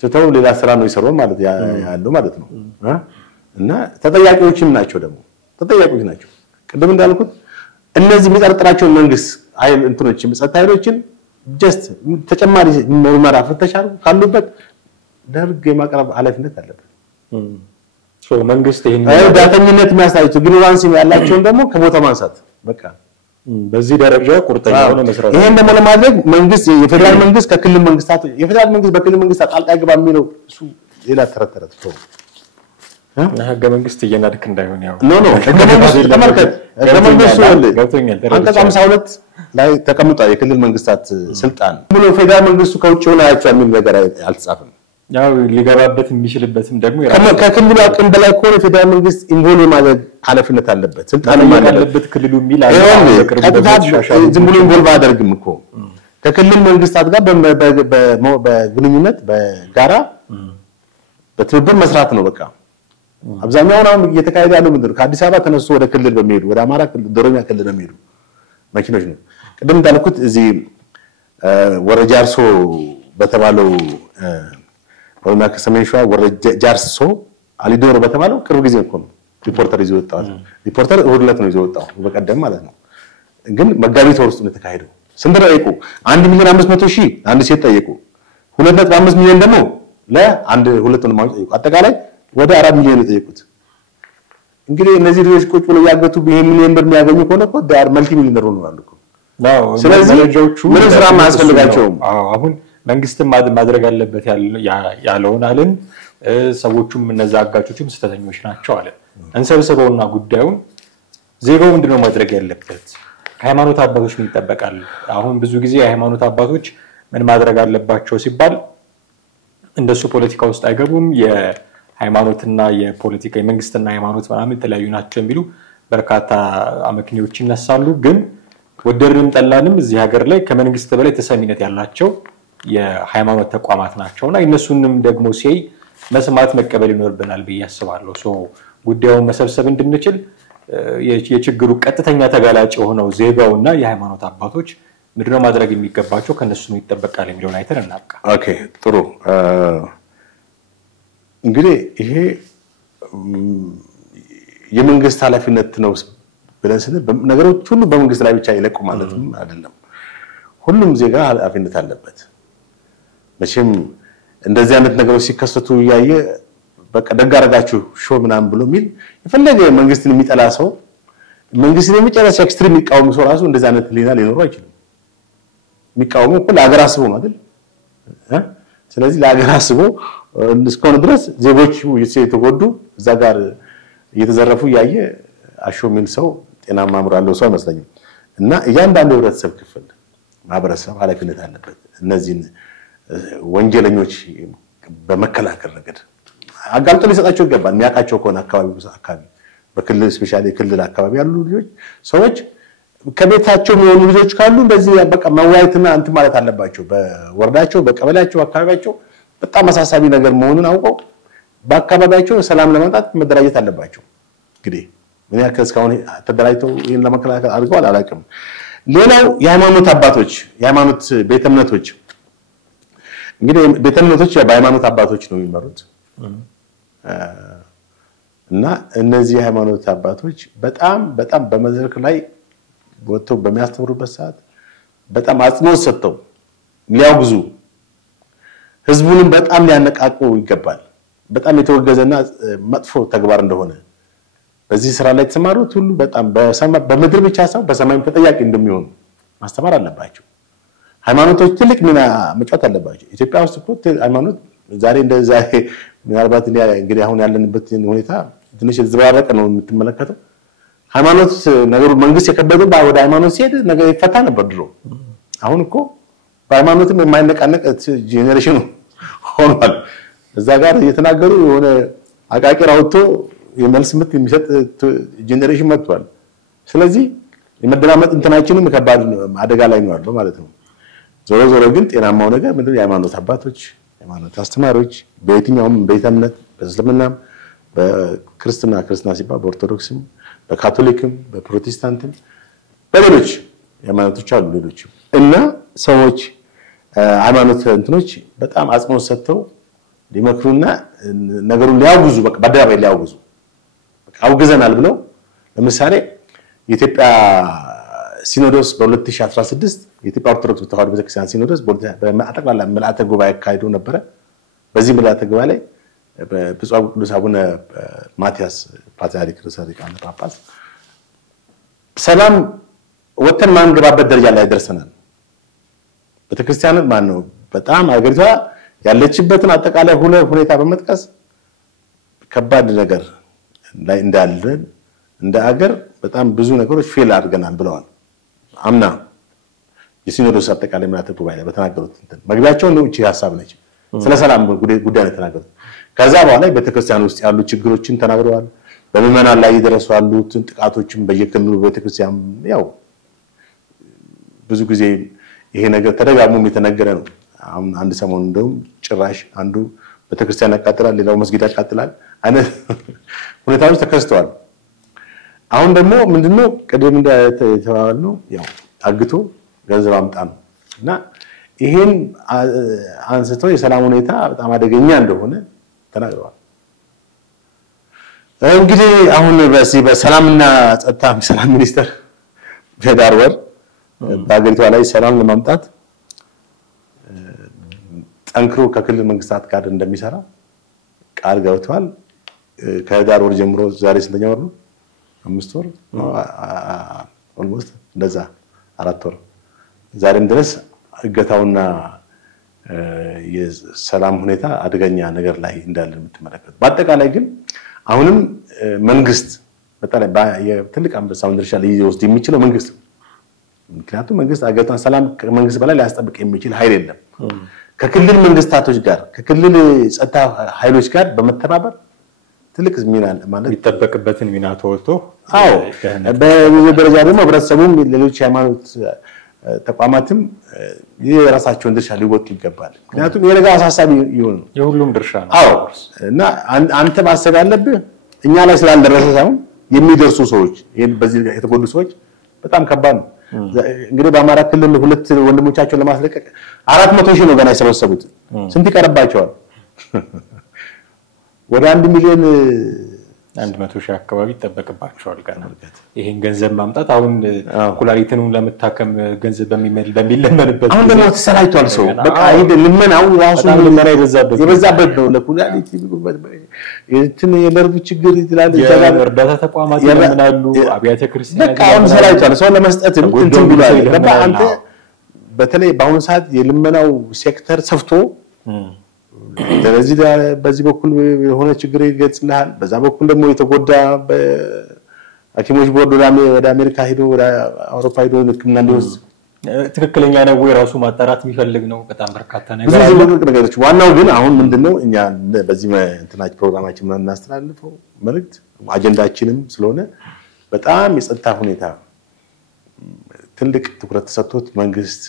ተተው ሌላ ስራ ነው ይሰሩ ማለት ያለው ማለት ነው። እና ተጠያቂዎችም ናቸው ደግሞ ተጠያቂዎች ናቸው። ቅድም እንዳልኩት እነዚህ የሚጠረጥራቸው መንግስት አይል እንትኖች ጸጥታ ኃይሎችን ጀስት ተጨማሪ ምርመራ ፍተሻ ካሉበት ደርግ የማቅረብ ኃላፊነት አለበት። መንግስት ይሄን ዳተኝነት የሚያሳዩት ግኑራንስ ያላቸውን ደግሞ ከቦታ ማንሳት በቃ በዚህ ደረጃ ቁርጠኛ ሆነ መስራት ይሄን ደግሞ ለማድረግ መንግስት የፌደራል መንግስት ከክልል መንግስታት የፌደራል መንግስት በክልል መንግስታት ጣልቃ ይገባ የሚለው እሱ ሌላ ተረተረት ነው። ህገ መንግስት እየናድክ እንዳይሆን ያው ኖ ህገ መንግስት ተመልከት ህገ መንግስቱ አንቀጽ 52 ላይ ተቀምጧል የክልል መንግስታት ስልጣን ሙሉ ፌደራል መንግስቱ ከውጭ ሆነ ያቻ የሚል ነገር አልተጻፈም። ያው ሊገባበት የሚችልበትም ደግሞ ከክልሉ አቅም በላይ ከሆነ ፌደራል መንግስት ኢንቮልቭ ማድረግ ኃላፊነት አለበት ስልጣንም አለበት ክልሉ የሚል ዝም ብሎ ኢንቮልቭ አያደርግም እኮ ከክልል መንግስታት ጋር በግንኙነት በጋራ በትብብር መስራት ነው በቃ። አብዛኛው አሁን እየተካሄደ ያለው ምንድን ነው? ከአዲስ አበባ ተነስቶ ወደ ክልል በሚሄዱ ወደ አማራ ክልል ኦሮሚያ ክልል በሚሄዱ መኪኖች ነው። ቅድም እንዳልኩት እዚህ ወረጃርሶ በተባለው ኦሮሚያ ከሰሜን ሸዋ ወረጃርሶ አሊዶር በተባለው ቅርብ ጊዜ እኮ ነው ሪፖርተር ይዞ ወጣው። ሪፖርተር እሁድለት ነው ይዞ ወጣው በቀደም ማለት ነው። ግን መጋቢት ወር ውስጥ ነው የተካሄደው። ስንት ጠየቁ? 1,500,000 አንድ ሴት ጠየቁ። 2.5 ሚሊዮን ደግሞ ለአንድ ሁለቱን ማውጣት ጠየቁ። አጠቃላይ ወደ 4 ሚሊዮን የጠየቁት። እንግዲህ እነዚህ ልጆች ቁጭ ብለው ያገቱ ይሄ ሚሊዮን ብር የሚያገኙ ከሆነ እኮ ዳር መልቲ ሚሊዮነር ሆነዋል እኮ። ስለዚህ ምን ስራ ማያስፈልጋቸውም። አሁን መንግስትም ማድረግ አለበት ያለውን አለን። ሰዎቹም እነዛ አጋቾችም ስተተኞች ናቸው አለ። እንሰብስበውና ጉዳዩን ዜጋው ምንድነው ማድረግ ያለበት? ሃይማኖት አባቶች ምን ይጠበቃል? አሁን ብዙ ጊዜ ሃይማኖት አባቶች ምን ማድረግ አለባቸው ሲባል እንደሱ ፖለቲካ ውስጥ አይገቡም። የሃይማኖትና የፖለቲካ የመንግስትና ሃይማኖት ምናምን ተለያዩ ናቸው የሚሉ በርካታ አመክንዮች ይነሳሉ። ግን ወደድንም ጠላንም እዚህ ሀገር ላይ ከመንግስት በላይ ተሰሚነት ያላቸው የሃይማኖት ተቋማት ናቸውና እነሱንም ደግሞ ሲይ መስማት መቀበል ይኖርብናል ብዬ አስባለሁ። ጉዳዩን መሰብሰብ እንድንችል የችግሩ ቀጥተኛ ተጋላጭ የሆነው ዜጋውና የሃይማኖት አባቶች ምንድነው ማድረግ የሚገባቸው ከነሱ ነው ይተበቃል የሚለውን አይተን እናብቃ። ኦኬ ጥሩ። እንግዲህ ይሄ የመንግስት ኃላፊነት ነው ብለን ስንል ነገሮች ሁሉ በመንግስት ላይ ብቻ ይለቁ ማለትም አይደለም። ሁሉም ዜጋ ኃላፊነት አለበት። መቼም እንደዚህ አይነት ነገሮች ሲከሰቱ ያየ በቃ ደጋረጋችሁ ሾ ምናምን ብሎ ሚል የፈለገ መንግስትን የሚጠላ ሰው መንግስትን የሚጨረስ ኤክስትሪም የሚቃወም ሰው ራሱ እንደዚህ አይነት ሌላ ሊኖር አይችልም። የሚቃወመው እኮ ለሀገር አስቦ ነው አይደል? ስለዚህ ለሀገር አስቦ እስከሆነ ድረስ ዜጎች የተጎዱ እዛ ጋር እየተዘረፉ ያየ አሾ ሚል ሰው ጤናማ አእምሮ ያለው ሰው አይመስለኝም። እና እያንዳንዱ ህብረተሰብ ክፍል ማህበረሰብ ኃላፊነት አለበት እነዚህን ወንጀለኞች በመከላከል ረገድ አጋልጦ ሊሰጣቸው ይገባል። የሚያውቃቸው ከሆነ አካባቢ በክልል ስፔሻሊ ክልል አካባቢ ያሉ ልጆች ሰዎች ከቤታቸው የሚሆኑ ልጆች ካሉ እንደዚህ በቃ መዋይትና እንት ማለት አለባቸው። በወረዳቸው በቀበሌያቸው አካባቢያቸው በጣም አሳሳቢ ነገር መሆኑን አውቀው በአካባቢያቸው ሰላም ለማምጣት መደራጀት አለባቸው። እንግዲህ ምን ያክል እስካሁን ተደራጅተው ይሄን ለመከላከል አድርገዋል አላውቅም። ሌላው የሃይማኖት አባቶች የሃይማኖት ቤተ እምነቶች እንግዲህ ቤተ እምነቶች በሃይማኖት አባቶች ነው የሚመሩት እና እነዚህ ሃይማኖት አባቶች በጣም በመድረክ ላይ ወጥተው በሚያስተምሩበት ሰዓት በጣም አጽንኦት ሰጥተው ሊያውግዙ ህዝቡንም በጣም ሊያነቃቁ ይገባል። በጣም የተወገዘና መጥፎ ተግባር እንደሆነ በዚህ ስራ ላይ ተሰማሩት ሁሉ በጣም በመድር ብቻ ሳይሆን በሰማይም ተጠያቂ እንደሚሆኑ ማስተማር አለባቸው። ሃይማኖቶች ትልቅ ሚና መጫወት አለባቸው። ኢትዮጵያ ውስጥ እኮ ሃይማኖት ዛሬ እንደዛ ምናልባት እንግዲህ አሁን ያለንበት ሁኔታ ትንሽ ዝባረቀ ነው የምትመለከተው። ሃይማኖት ነገሩ መንግስት የከበደው ወደ ሃይማኖት ሲሄድ ነገር ይፈታ ነበር ድሮ። አሁን እኮ በሃይማኖትም የማይነቃነቅ ጄኔሬሽን ሆኗል። እዛ ጋር እየተናገሩ የሆነ አቃቂር አውጥቶ የመልስ ምት የሚሰጥ ጄኔሬሽን መጥቷል። ስለዚህ የመደማመጥ እንትናችንም ከባድ አደጋ ላይ ነው ያለው ማለት ነው። ዞሮ ግን ጤናማው ነገር ምንድነው? የሃይማኖት አባቶች የሃይማኖት አስተማሪዎች በየትኛውም ቤተ እምነት በእስልምናም በክርስትና ሲባል በኦርቶዶክስም በካቶሊክም በፕሮቴስታንትም በሌሎች ሃይማኖቶች አሉ ሌሎች እና ሰዎች ሃይማኖት እንትኖች በጣም አጽንኦት ሰጥተው ሊመክሩና ነገሩን ሊያውዙ በቃ በአደባባይ ሊያውዙ በቃ አውግዘናል ብለው ለምሳሌ የኢትዮጵያ ሲኖዶስ በ2016 የኢትዮጵያ ኦርቶዶክስ ተዋሕዶ ቤተክርስቲያን ሲኖዶስ በአጠቃላይ ምልአተ ጉባኤ አካሂዶ ነበር በዚህ ምልአተ ጉባኤ ላይ በብፁዕ ቅዱስ አቡነ ማቲያስ ፓትርያርክ ርዕሰ ሊቃነ ጳጳስ ሰላም ወተን ማንገባበት ደረጃ ላይ ደርሰናል ቤተክርስቲያን ማን ነው በጣም አገሪቷ ያለችበትን አጠቃላይ ሁኔታ በመጥቀስ ከባድ ነገር ላይ እንዳለን እንደ አገር በጣም ብዙ ነገሮች ፌል አድርገናል ብለዋል አምና የሲኖዶስ አጠቃላይ ምልአተ ጉባኤ ላይ በተናገሩት መግቢያቸው ነው እቺ ሐሳብ ነች ስለ ሰላም ጉዳይ ተናገሩት ከዛ በኋላ ቤተክርስቲያን ውስጥ ያሉ ችግሮችን ተናግረዋል በመመናን ላይ ይደረሱ ያሉትን ጥቃቶችን በየክልሉ ቤተክርስቲያን ያው ብዙ ጊዜ ይሄ ነገር ተደጋግሞ የተነገረ ነው አሁን አንድ ሰሞን እንደውም ጭራሽ አንዱ ቤተክርስቲያን ያቃጥላል ሌላው መስጊድ ያቃጥላል አይነት ሁኔታዎች ተከስተዋል አሁን ደግሞ ምንድነው ቀደም እንደተባለው ያው አግቶ ገንዘብ አምጣ ነው እና ይሄን አንስተው የሰላም ሁኔታ በጣም አደገኛ እንደሆነ ተናግረዋል እንግዲህ አሁን በሰላምና ጸጥታ ሰላም ሚኒስተር በዳር ወር በአገሪቷ ላይ ሰላም ለማምጣት ጠንክሮ ከክልል መንግስታት ጋር እንደሚሰራ ቃል ገብቷል ከዳር ወር ጀምሮ ዛሬ ስንተኛ ወር ነው 5 ወር ኦልሞስት እንደዛ 4 ወር ዛሬም ድረስ እገታውና የሰላም ሁኔታ አደገኛ ነገር ላይ እንዳለ የምትመለከቱ በአጠቃላይ ግን አሁንም መንግስት በጣም የትልቅ አንበሳውን ድርሻ ሊወስድ የሚችለው መንግስት ምክንያቱም መንግስት አገሪቷን ሰላም ከመንግስት በላይ ሊያስጠብቅ የሚችል ኃይል የለም ከክልል መንግስታቶች ጋር ከክልል ጸጥታ ኃይሎች ጋር በመተባበር ትልቅ ሚና ማለት የሚጠበቅበትን ሚና ተወጥቶ አዎ በደረጃ ደግሞ ህብረተሰቡም ሌሎች ሃይማኖት ተቋማትም የራሳቸውን ድርሻ ሊወጡ ይገባል ምክንያቱም የነገ አሳሳቢ ይሆን የሁሉም ድርሻ ነው አዎ እና አንተ ማሰብ ያለብህ እኛ ላይ ስላልደረሰ ሳይሆን የሚደርሱ ሰዎች በዚህ የተጎዱ ሰዎች በጣም ከባድ ነው እንግዲህ በአማራ ክልል ሁለት ወንድሞቻቸውን ለማስለቀቅ 400 ሺህ ነው ገና የሰበሰቡት ስንት ይቀርባቸዋል ወደ 1 ሚሊዮን 100 ሺህ አካባቢ ተጠበቅባቸዋል ገና ይሄን ገንዘብ ማምጣት አሁን ኩላሊትን ለመታከም ገንዘብ በሚለመንበት አሁን ደግሞ ተሰላይቷል ሰው በቃ ይሄ ልመናው ራሱ ልመና የበዛበት ነው ለኩላሊት እንትን የነርቭ ችግር ይላል ይዘጋል እርዳታ ተቋማት ይለምናሉ አብያተ ክርስቲያን በቃ አሁን ተሰላይቷል ሰው ለመስጠት እንትን ብሏል በቃ አንተ በተለይ በአሁን ሰዓት የልመናው ሴክተር ሰፍቶ ስለዚህ በዚህ በኩል የሆነ ችግር ይገጽልሃል በዛ በኩል ደግሞ የተጎዳ በአኪሞች ቦርድ ወደ አሜሪካ ሄዶ ወደ አውሮፓ ሄዶ ህክምና እንዲወስድ ትክክለኛ ነው ወይ ራሱ ማጣራት የሚፈልግ ነው በጣም በርካታ ነገሮች ዋናው ግን አሁን ምንድነው እኛ በዚህ እንትናች ፕሮግራማችን እናስተላልፈው መልእክት አጀንዳችንም ስለሆነ በጣም የጸጥታ ሁኔታ ትልቅ ትኩረት ተሰጥቶት መንግስት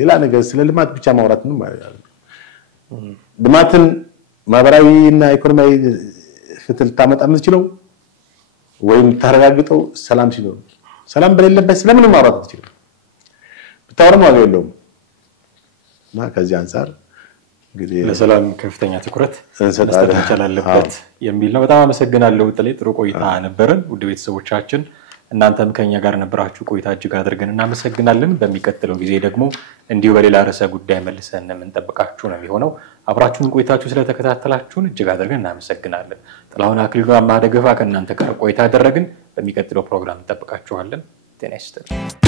ሌላ ነገር ስለ ልማት ብቻ ማውራት ነው ማለት ነው ልማትን ማህበራዊና ኢኮኖሚያዊ ፍትህ ታመጣ የምትችለው ወይም ታረጋግጠው ሰላም ሲኖር ሰላም በሌለበት ስለምን ማውራት አትችልም ብታወራም ዋጋ የለውም እና ከዚህ አንፃር እንግዲህ ለሰላም ከፍተኛ ትኩረት እንሰጣለን የሚል ነው በጣም አመሰግናለሁ ጥሩ ቆይታ ነበረን ውድ ቤተሰቦቻችን እናንተም ከኛ ጋር ነበራችሁ ቆይታ እጅግ አድርገን እናመሰግናለን በሚቀጥለው ጊዜ ደግሞ እንዲሁ በሌላ ርዕሰ ጉዳይ መልሰን እንጠብቃችሁ ነው የሚሆነው አብራችሁን ቆይታችሁ ስለተከታተላችሁን እጅግ አድርገን እናመሰግናለን ጥላሁን አክሊሉ አማደገፋ ከእናንተ ጋር ቆይታ አደረግን በሚቀጥለው ፕሮግራም እንጠብቃችኋለን ጤና ይስጥልኝ